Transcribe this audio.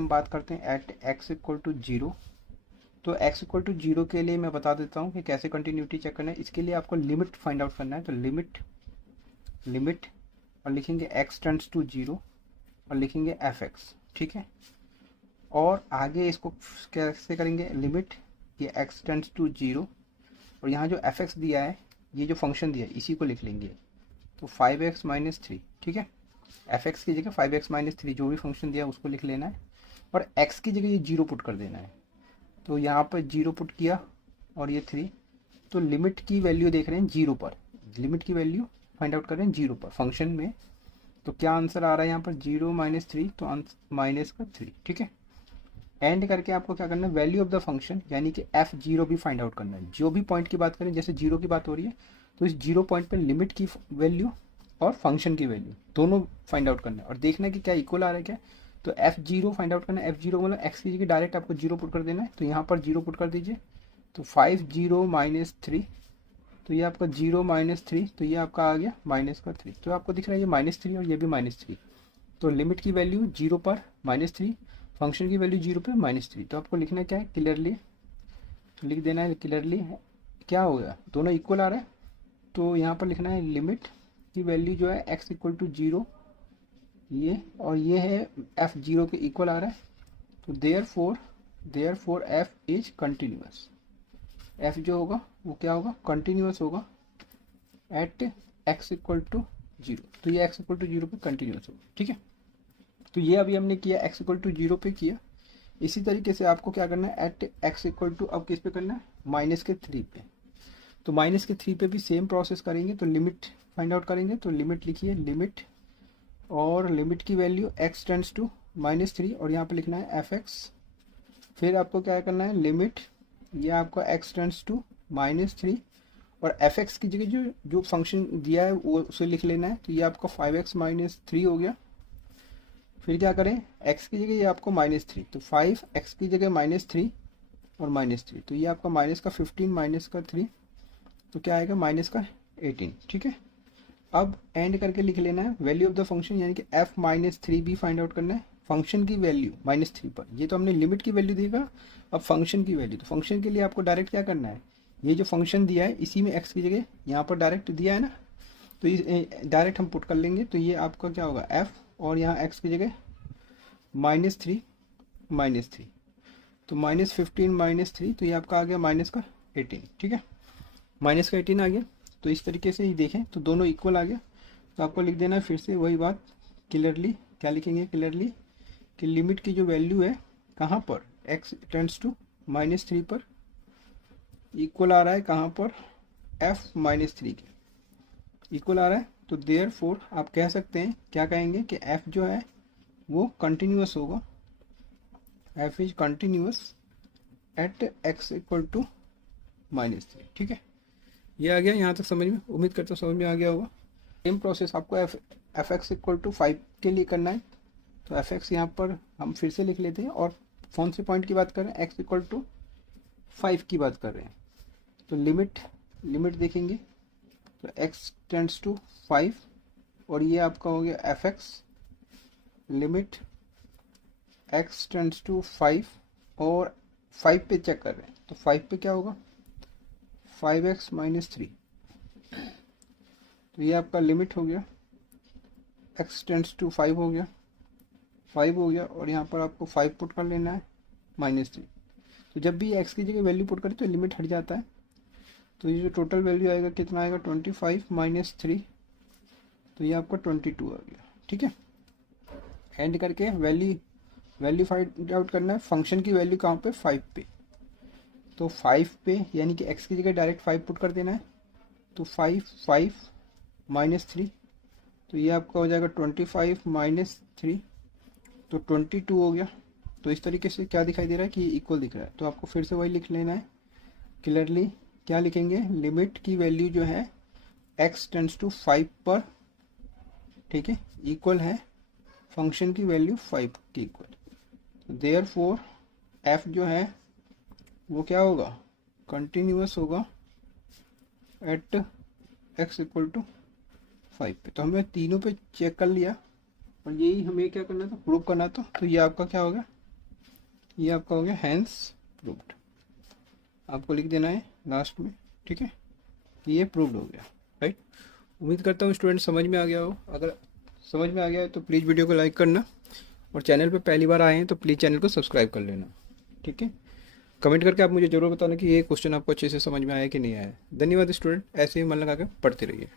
हम बात करते हैं at x equal to zero. तो एक्स इक्वल टू जीरो के लिए मैं बता देता हूँ कि कैसे कंटिन्यूटी चेक करना है। इसके लिए आपको लिमिट फाइंड आउट करना है। तो लिमिट लिमिट और लिखेंगे एक्स टेंड्स टू जीरो और लिखेंगे एफ एक्स, ठीक है। और आगे इसको कैसे करेंगे, लिमिट ये एक्स टेंड्स टू जीरो और यहाँ जो एफ एक्स दिया है, ये जो फंक्शन दिया है इसी को लिख लेंगे। तो 5x-3, ठीक है। एफ एक्स की जगह 5x-3 जो भी फंक्शन दिया है उसको लिख लेना है और x की जगह ये जीरो पुट कर देना है। तो यहाँ पर जीरो पुट किया और ये 3। तो लिमिट की वैल्यू देख रहे हैं जीरो पर, लिमिट की वैल्यू फाइंड आउट कर रहे हैं जीरो पर फंक्शन में। तो क्या आंसर आ रहा है यहाँ पर, 0-3, तो माइनस का 3, ठीक है। एंड करके आपको क्या करना है, वैल्यू ऑफ द फंक्शन यानी कि एफ जीरो भी फाइंड आउट करना है। जो भी पॉइंट की बात करें, जैसे जीरो की बात हो रही है तो इस जीरो पॉइंट पर लिमिट की वैल्यू और फंक्शन की वैल्यू दोनों फाइंड आउट करना है और देखना है कि क्या इक्वल आ रहा है क्या। तो एफ जीरो फाइंड आउट करना है। एफ जीरो मतलब एक्स की जगह डायरेक्ट आपको जीरो पुट कर देना है। तो यहाँ पर जीरो पुट कर दीजिए। तो 5-0-3, तो ये आपका 0-3, तो ये आपका आ गया -3। तो आपको दिख रहा है ये -3 और ये भी -3। तो लिमिट की वैल्यू जीरो पर -3, फंक्शन की वैल्यू जीरो पर -3। तो आपको लिखना क्या है, क्लियरली लिख देना है। क्लियरली क्या हो गया, दोनों इक्वल आ रहा है। तो यहाँ पर लिखना है लिमिट की वैल्यू जो है x इक्वल टू जीरो, ये और ये है f जीरो के इक्वल आ रहा है। तो there for F is continuous. f जो होगा वो क्या होगा, कंटिन्यूस होगा at x equal to zero. तो ये x इक्वल टू जीरो पे कंटिन्यूस होगा, ठीक है। तो ये अभी हमने किया x इक्वल टू जीरो पे किया। इसी तरीके से आपको क्या करना है, एट x इक्वल टू अब किस पे करना है, -3 पे। तो -3 पे भी सेम प्रोसेस करेंगे। तो लिमिट फाइंड आउट करेंगे। तो लिमिट लिखिए, लिमिट और लिमिट की वैल्यू x टेंड्स टू -3 और यहाँ पे लिखना है एफ एक्स। फिर आपको क्या करना है, लिमिट ये आपका x टेंड्स टू -3 और एफ एक्स की जगह जो जो फंक्शन दिया है वो उसे लिख लेना है। तो ये आपका 5x-3 हो गया। फिर क्या करें, x की जगह ये आपको -3, तो 5x की जगह -3 और -3, तो ये आपका माइनस का 15 माइनस का 3, तो क्या आएगा माइनस का 18, ठीक है। अब एंड करके लिख लेना है वैल्यू ऑफ द फंक्शन यानी कि f-3 भी फाइंड आउट करना है फंक्शन की वैल्यू -3 पर। ये तो हमने लिमिट की वैल्यू देखा, अब फंक्शन की वैल्यू। तो फंक्शन के लिए आपको डायरेक्ट क्या करना है, ये जो फंक्शन दिया है इसी में x की जगह यहाँ पर डायरेक्ट दिया है ना, तो डायरेक्ट हम पुट कर लेंगे। तो ये आपका क्या होगा f और यहाँ x की जगह -3, तो -15 -3, तो ये आपका आ गया माइनस का 18, ठीक है। माइनस का 18 आ गया। तो इस तरीके से ही देखें तो दोनों इक्वल आ गया। तो आपको लिख देना है फिर से वही बात क्लियरली। क्या लिखेंगे, क्लियरली कि लिमिट की जो वैल्यू है कहाँ पर, x टेंड्स टू -3 पर, इक्वल आ रहा है कहाँ पर, f-3 के इक्वल आ रहा है। तो देयरफॉर आप कह सकते हैं, क्या कहेंगे कि f जो है वो कंटिन्यूस होगा, f is continuous at x equal to -3, ठीक है। ये आ गया यहाँ तक समझ में, उम्मीद करता हूँ समझ में आ गया होगा। सेम प्रोसेस आपको एफ एक्स इक्वल टू 5 के लिए करना है। तो एफ एक्स यहाँ पर हम फिर से लिख लेते हैं और कौन से पॉइंट की बात कर रहे हैं, एक्स इक्वल टू 5 की बात कर रहे हैं। तो लिमिट देखेंगे तो एक्स टेंड्स टू 5 और ये आपका हो गया f x, limit x tends to 5 और 5 पे चेक कर रहे हैं। तो 5 पे क्या होगा, 5x-3, तो ये आपका लिमिट हो गया, x टेंड्स टू 5 हो गया, 5 हो गया और यहाँ पर आपको 5 पुट कर लेना है -3। तो जब भी x की जगह वैल्यू पुट करें तो लिमिट हट जाता है। तो ये जो टोटल वैल्यू आएगा कितना आएगा, 25 - 3, तो ये आपका 22 आ गया, ठीक है। एंड करके वैल्यू फाइंड आउट करना है, फंक्शन की वैल्यू कहाँ पे, 5 पे। तो 5 पे यानी कि x की जगह डायरेक्ट 5 पुट कर देना है। तो 5 -3, तो ये आपका हो जाएगा 25 -3, तो 22 हो गया। तो इस तरीके से क्या दिखाई दे रहा है कि इक्वल दिख रहा है। तो आपको फिर से वही लिख लेना है क्लियरली। क्या लिखेंगे, लिमिट की वैल्यू जो है x टेंड्स टू 5 पर, ठीक है, इक्वल है फंक्शन की वैल्यू 5 की इक्वल। तो देयरफॉर f जो है वो क्या होगा, कंटिन्यूस होगा एट x इक्वल टू 5 पे। तो हमें तीनों पे चेक कर लिया और यही हमें क्या करना था, प्रूव करना था। तो ये आपका क्या होगा, ये आपका हो गया हैंस प्रूव्ड, आपको लिख देना है लास्ट में, ठीक है। ये प्रूव्ड हो गया, राइट। उम्मीद करता हूँ स्टूडेंट समझ में आ गया हो। अगर समझ में आ गया है तो प्लीज़ वीडियो को लाइक करना, और चैनल पे पहली बार आए हैं तो प्लीज़ चैनल को सब्सक्राइब कर लेना, ठीक है। कमेंट करके आप मुझे ज़रूर बताना कि ये क्वेश्चन आपको अच्छे से समझ में आया कि नहीं आया। धन्यवाद स्टूडेंट, ऐसे ही मन लगा कर पढ़ते रहिए।